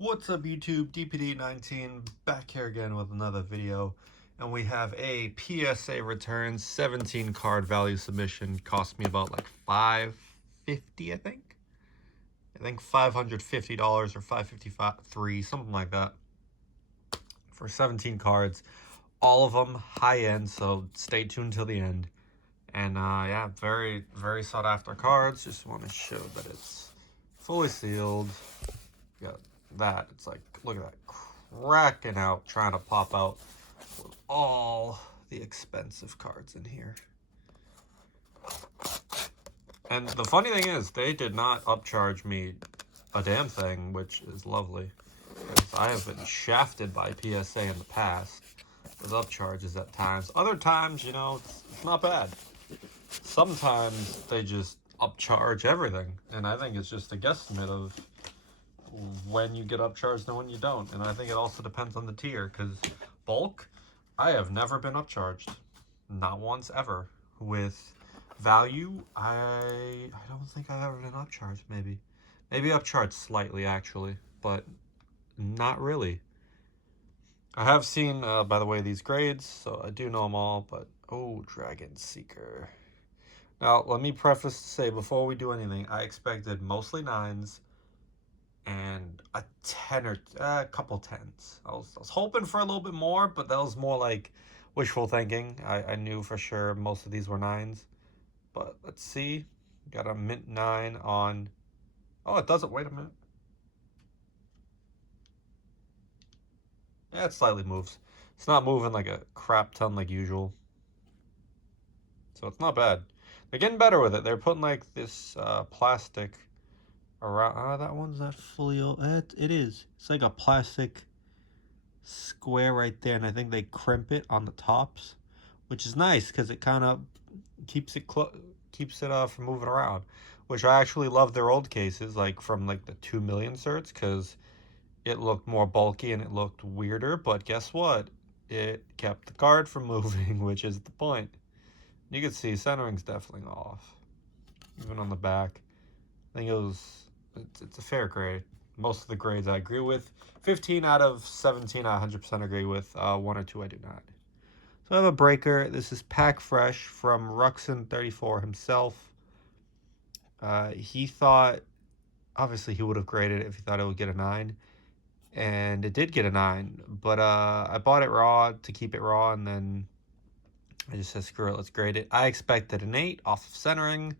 What's up YouTube, DPD19 back here again with another video, and we have a PSA return 17 card value submission. Cost me about like $550, I think $550 or $553, something like that, for 17 cards, all of them high end, so stay tuned till the end. And yeah, very sought after cards. Just want to show that it's fully sealed. Got that. It's like, look at that, cracking out, trying to pop out with all the expensive cards in here. And the funny thing is, they did not upcharge me a damn thing, which is lovely, because I have been shafted by PSA in the past with upcharges at times. Other times, you know, it's not bad. Sometimes they just upcharge everything, and I think it's just a guesstimate of when you get upcharged and when you don't. And I think it also depends on the tier, because bulk, I have never been upcharged, not once ever. With value, I don't think I've ever been upcharged. Maybe upcharged slightly actually, but not really. I have seen, by the way, these grades, so I do know them all. But oh, Dragon Seeker. Now let me preface to say, before we do anything, I expected mostly 9s and a 10 or a couple 10s. I was hoping for a little bit more, but that was more like wishful thinking. I knew for sure most of these were 9s, but let's see. Got a mint 9 on. Oh, it doesn't. Wait a minute. Yeah, it slightly moves. It's not moving like a crap ton like usual, so it's not bad. They're getting better with it. They're putting like this plastic around. That one's not fully. It is. It's like a plastic square right there, and I think they crimp it on the tops, which is nice because it kind of keeps it from moving around. Which I actually love their old cases, like from like the 2 million certs, because it looked more bulky and it looked weirder. But guess what? It kept the card from moving, which is the point. You can see centering's definitely off, even on the back. I think it's a fair grade. Most of the grades I agree with. 15 out of 17 I 100% agree with. 1 or 2 I do not. So I have a breaker. This is Pack Fresh from Ruxin34 himself. He thought, obviously he would have graded it if he thought it would get a 9. And it did get a 9. But I bought it raw to keep it raw, and then I just said, screw it, let's grade it. I expected an 8 off of centering,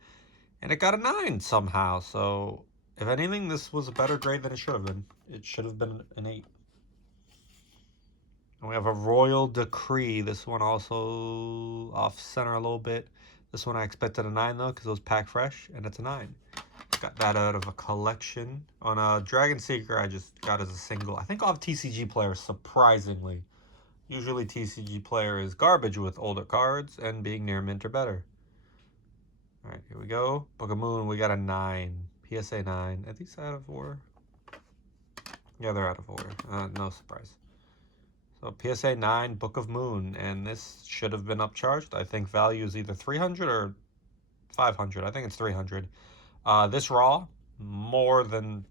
and it got a 9 somehow. So if anything, this was a better grade than it should have been. It should have been an 8. And we have a Royal Decree. This one also off center a little bit. This one I expected a 9 though, because it was pack fresh, and it's a 9. Got that out of a collection. On a Dragon Seeker, I just got as a single. I think off TCG Player, surprisingly. Usually TCG Player is garbage with older cards and being near mint or better. Alright, here we go. Book of Moon, we got a 9. PSA 9. Are these out of order? Yeah, they're out of order. No surprise. So PSA 9, Book of Moon, and this should have been upcharged. I think value is either 300 or 500. I think it's 300. This raw, more than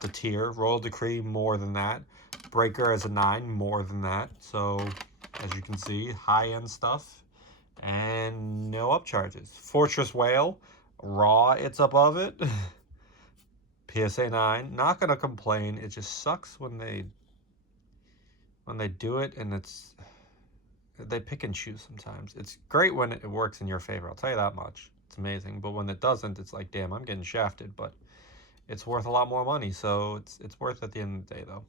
the tier. Royal Decree, more than that. Breaker as a 9, more than that. So, as you can see, high-end stuff. And no upcharges. Fortress Whale, raw, it's above it. PSA 9, not going to complain. It just sucks when they do it, and they pick and choose sometimes. It's great when it works in your favor, I'll tell you that much. It's amazing. But when it doesn't, it's like, damn, I'm getting shafted. But it's worth a lot more money, so it's worth it at the end of the day, though.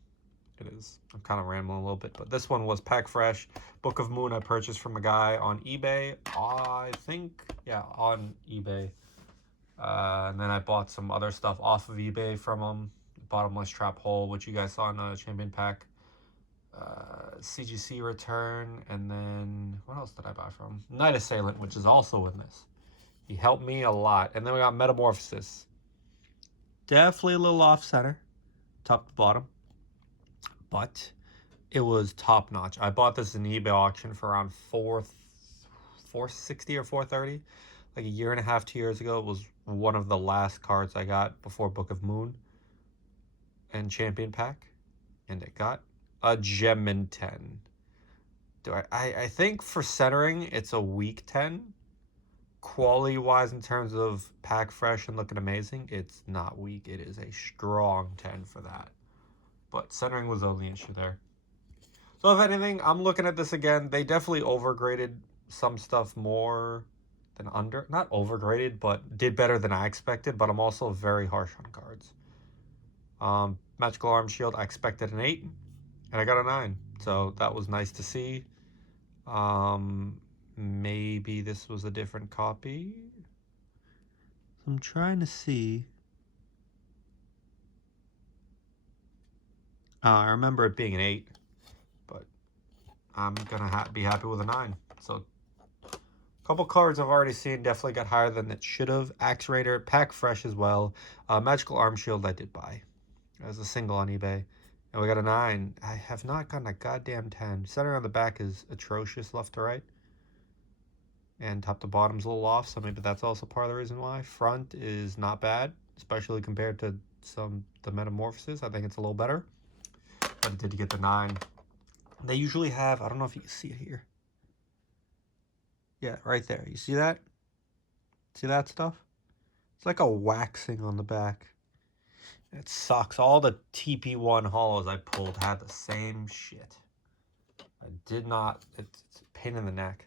It is. I'm kind of rambling a little bit, but this one was pack fresh. Book of Moon I purchased from a guy on eBay. I think, yeah, on eBay. And then I bought some other stuff off of eBay from him. Bottomless Trap Hole, which you guys saw in the Champion Pack. CGC Return, and then what else did I buy from? Night Assailant, which is also in this. He helped me a lot. And then we got Metamorphosis. Definitely a little off center, top to bottom, but it was top notch. I bought this in eBay auction for around $460 or $430, like a year and a half, 2 years ago. It was one of the last cards I got before Book of Moon, and champion pack, and it got a gem in 10. I think for centering, it's a weak 10. Quality-wise, in terms of pack fresh and looking amazing, it's not weak. It is a strong 10 for that. But centering was the only issue there. So if anything, I'm looking at this again. They definitely overgraded some stuff more than under. Not overgraded, but did better than I expected. But I'm also very harsh on cards. Magical Arm Shield, I expected an 8, and I got a 9. So that was nice to see. Maybe this was a different copy. I'm trying to see. I remember it being an 8, but I'm gonna be happy with a 9. So a couple cards I've already seen definitely got higher than it should have. Axe Raider, pack fresh as well. Magical Arm Shield I did buy as a single on eBay. And we got a 9. I have not gotten a goddamn 10. Center on the back is atrocious left to right. And top to bottom's a little off, so maybe that's also part of the reason why. Front is not bad, especially compared to the Metamorphosis. I think it's a little better. But it did get the 9. They usually have, I don't know if you can see it here. Yeah, right there. You see that? See that stuff? It's like a waxing on the back. It sucks. All the TP1 holos I pulled had the same shit. I did not. It's a pain in the neck.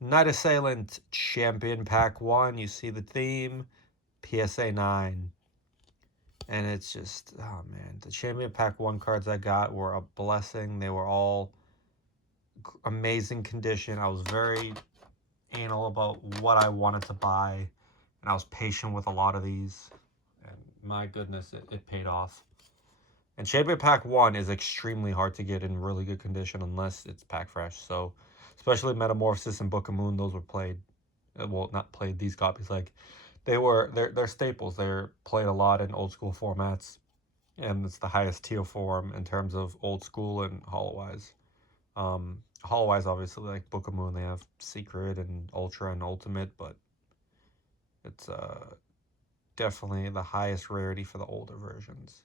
Night Assailant Champion Pack 1. You see the theme. PSA 9. And it's just, oh man. The Champion Pack 1 cards I got were a blessing. They were all amazing condition. I was very anal about what I wanted to buy. And I was patient with a lot of these. And my goodness, it paid off. And Champion Pack 1 is extremely hard to get in really good condition unless it's pack fresh. So, especially Metamorphosis and Book of Moon, those were played. Well, not played, these copies. Like, they're staples. They're played a lot in old school formats. And it's the highest tier form in terms of old school and Holo-wise. Holo-wise, obviously, like Book of Moon, they have Secret and Ultra and Ultimate, but it's definitely the highest rarity for the older versions.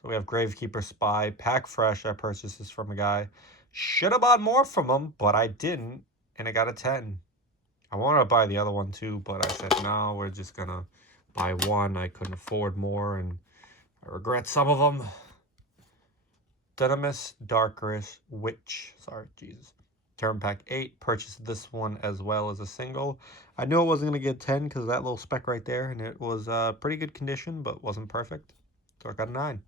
So we have Gravekeeper Spy, pack fresh. I purchased this from a guy. Should have bought more from him, but I didn't, and I got a 10. I wanted to buy the other one too, but I said, no, we're just going to buy one. I couldn't afford more, and I regret some of them. Dunamis Darkris Witch. Sorry, Jesus. Term Pack 8. Purchased this one as well as a single. I knew I wasn't going to get 10 because of that little speck right there, and it was pretty good condition, but wasn't perfect. So I got a 9.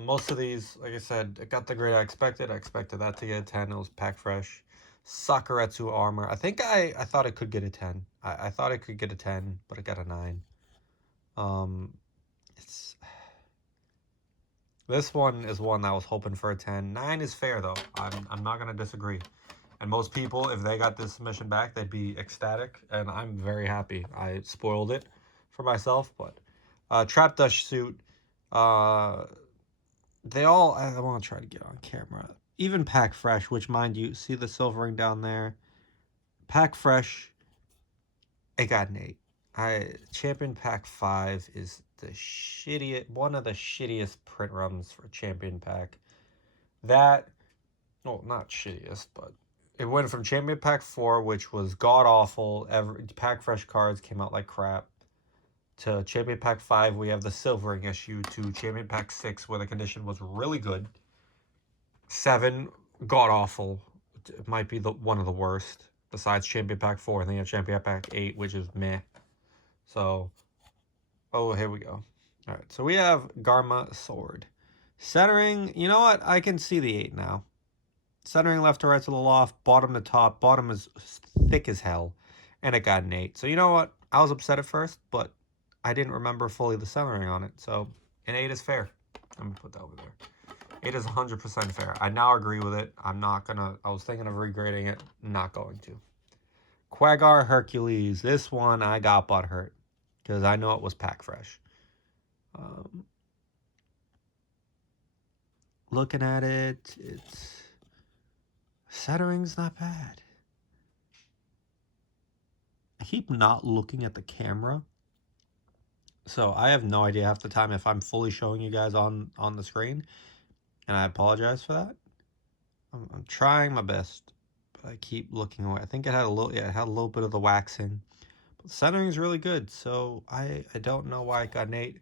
Most of these, like I said, it got the grade I expected. I expected that to get a 10. It was pack fresh. Sakuretsu Armor. I think I thought it could get a 10. I thought it could get a 10, but it got a 9. This one is one that I was hoping for a 10. 9 is fair, though. I'm not going to disagree. And most people, if they got this submission back, they'd be ecstatic. And I'm very happy. I spoiled it for myself. But Trap Dust Suit. They all, I want to try to get on camera. Even Pack Fresh, which, mind you, see the silvering down there? Pack Fresh, it got an 8. Champion Pack 5 is the shittiest, one of the shittiest print runs for Champion Pack. That, well, not shittiest, but it went from Champion Pack 4, which was god-awful. Pack Fresh cards came out like crap. To Champion Pack 5, we have the silvering issue. To Champion Pack 6, where the condition was really good. 7, god-awful. It might be one of the worst. Besides Champion Pack 4, and then you have Champion Pack 8, which is meh. So, oh, here we go. Alright, so we have Garma Sword. Centering, you know what? I can see the 8 now. Centering left to right's a little off. Bottom to top. Bottom is thick as hell. And it got an 8. So you know what? I was upset at first, but I didn't remember fully the centering on it. So an 8 is fair. Let me put that over there. 8 is 100% fair. I now agree with it. I'm not going to... I was thinking of regrading it. Not going to. Quaggar Hercules. This one I got butthurt. Because I know it was pack fresh. Looking at it, it's... Centering's not bad. I keep not looking at the camera So I have no idea half the time if I'm fully showing you guys on the screen, and I apologize for that. I'm trying my best, but I keep looking away. I think it had a little, yeah, it had a little bit of the waxing. But the centering is really good, so I don't know why it got an 8.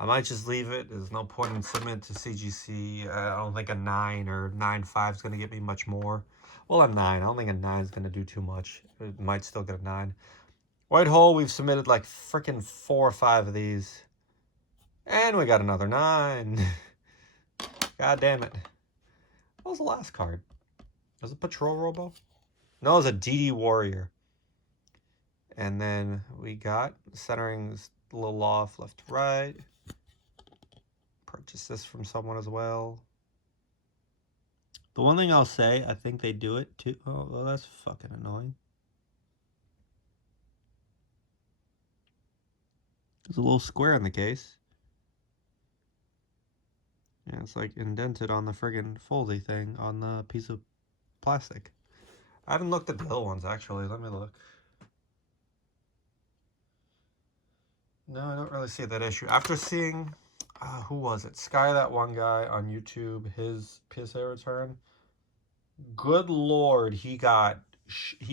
I might just leave it. There's no point in submitting to CGC. I don't think a 9 or 9.5 is going to get me much more. Well, a 9. I don't think a 9 is going to do too much. It might still get a 9. White hole, we've submitted like freaking 4 or 5 of these. And we got another 9. God damn it. What was the last card? Was it Patrol Robo? No, it was a DD Warrior. And then we got centering's a little off left to right. Purchase this from someone as well. The one thing I'll say, I think they do it too. Oh, well, that's fucking annoying. There's a little square in the case. Yeah, it's like indented on the friggin' foldy thing on the piece of plastic. I haven't looked at the other ones, actually. Let me look. No, I don't really see that issue. After seeing, who was it? Sky, that one guy on YouTube, his PSA return. Good Lord, he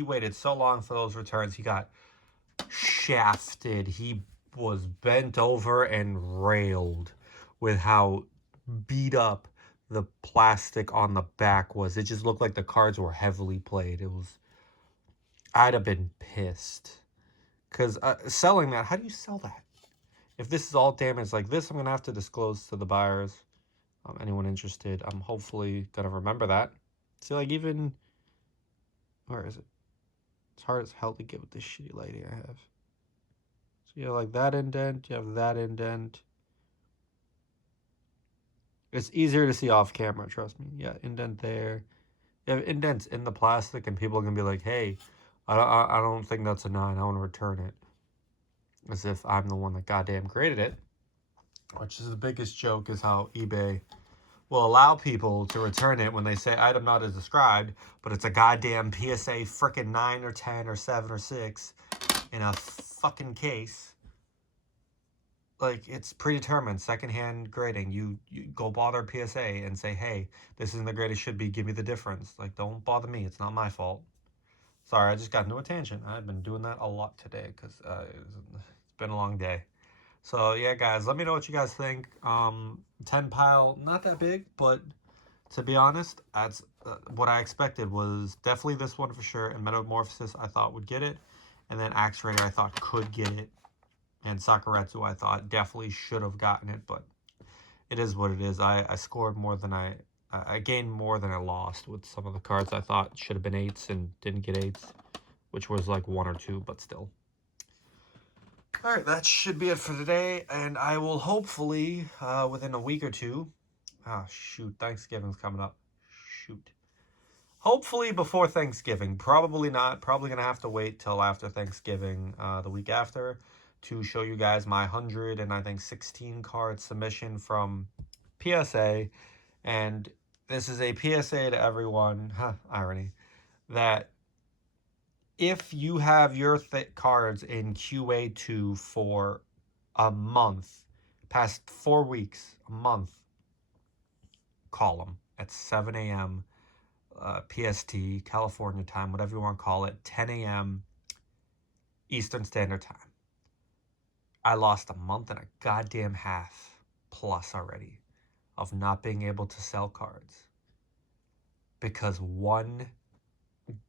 waited so long for those returns. He got shafted. He was bent over and railed with how beat up the plastic on the back was. It just looked like the cards were heavily played. I'd have been pissed. Because selling that, how do you sell that? If this is all damaged like this, I'm going to have to disclose to the buyers. Anyone interested, I'm hopefully going to remember that. See, like even, where is it? It's hard as hell to get with this shitty lighting I have. So you have like that indent, you have that indent. It's easier to see off camera, trust me. Yeah, indent there. You have indents in the plastic, and people are gonna be like, "Hey, I don't think that's a 9. I want to return it," as if I'm the one that goddamn created it. Which is the biggest joke, is how eBay will allow people to return it when they say item not as described, but it's a goddamn PSA frickin' 9 or 10 or 7 or 6 in a fucking case. Like, it's predetermined secondhand grading. You go bother PSA and say, hey, this isn't the grade it should be, give me the difference. Like, don't bother me, it's not my fault. Sorry, I just got into a tangent. I've been doing that a lot today because it's been a long day. So yeah, guys, let me know what you guys think. 10 pile, not that big, but to be honest, that's what I expected. Was definitely this one for sure, and Metamorphosis I thought would get it, and then Axe Raider I thought could get it, and Sakuretsu I thought definitely should have gotten it, but it is what it is. I scored more than I gained more than I lost with some of the cards I thought should have been 8s and didn't get 8s, which was like 1 or 2, but still. Alright, that should be it for today, and I will hopefully, within a week or two, shoot, Thanksgiving's coming up. Shoot. Hopefully before Thanksgiving. Probably not. Probably going to have to wait till after Thanksgiving, the week after, to show you guys my 100 and I think 16 card submission from PSA. And this is a PSA to everyone, irony, that if you have your cards in QA2 for a month, past 4 weeks, a month, call them at 7 a.m. PST, California time, whatever you want to call it, 10 a.m. Eastern Standard Time. I lost a month and a goddamn half plus already of not being able to sell cards because one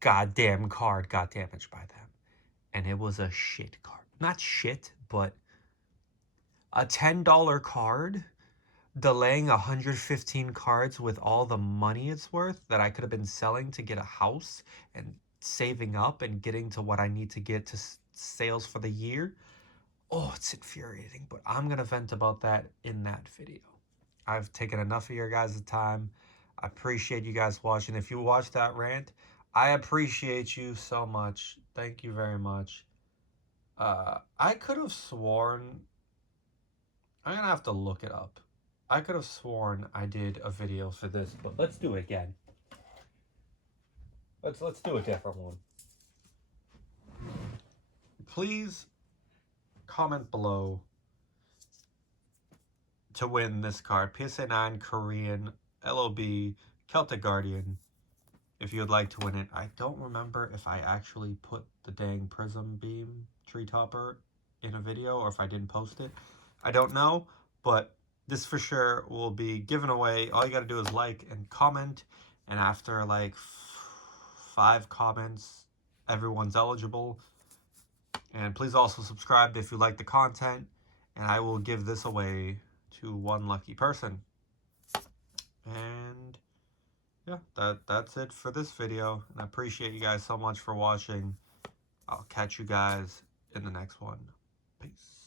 goddamn card got damaged by them. And it was a shit card. Not shit, but a $10 card delaying 115 cards with all the money it's worth that I could have been selling to get a house and saving up and getting to what I need to get to sales for the year. Oh, it's infuriating, but I'm going to vent about that in that video. I've taken enough of your guys' time. I appreciate you guys watching. If you watched that rant, I appreciate you so much. Thank you very much. I could have sworn, I'm going to have to look it up. I could have sworn I did a video for this, but let's do it again. Let's do a different one. Please comment below to win this card. PSA 9 Korean LOB Celtic Guardian. If you would like to win it. I don't remember if I actually put the dang Prism Beam Tree Topper in a video or if I didn't post it. I don't know, but this for sure will be given away. All you got to do is like and comment, and after like 5 comments, everyone's eligible. And please also subscribe if you like the content, and I will give this away to one lucky person. And yeah, that's it for this video, and I appreciate you guys so much for watching. I'll catch you guys in the next one. Peace.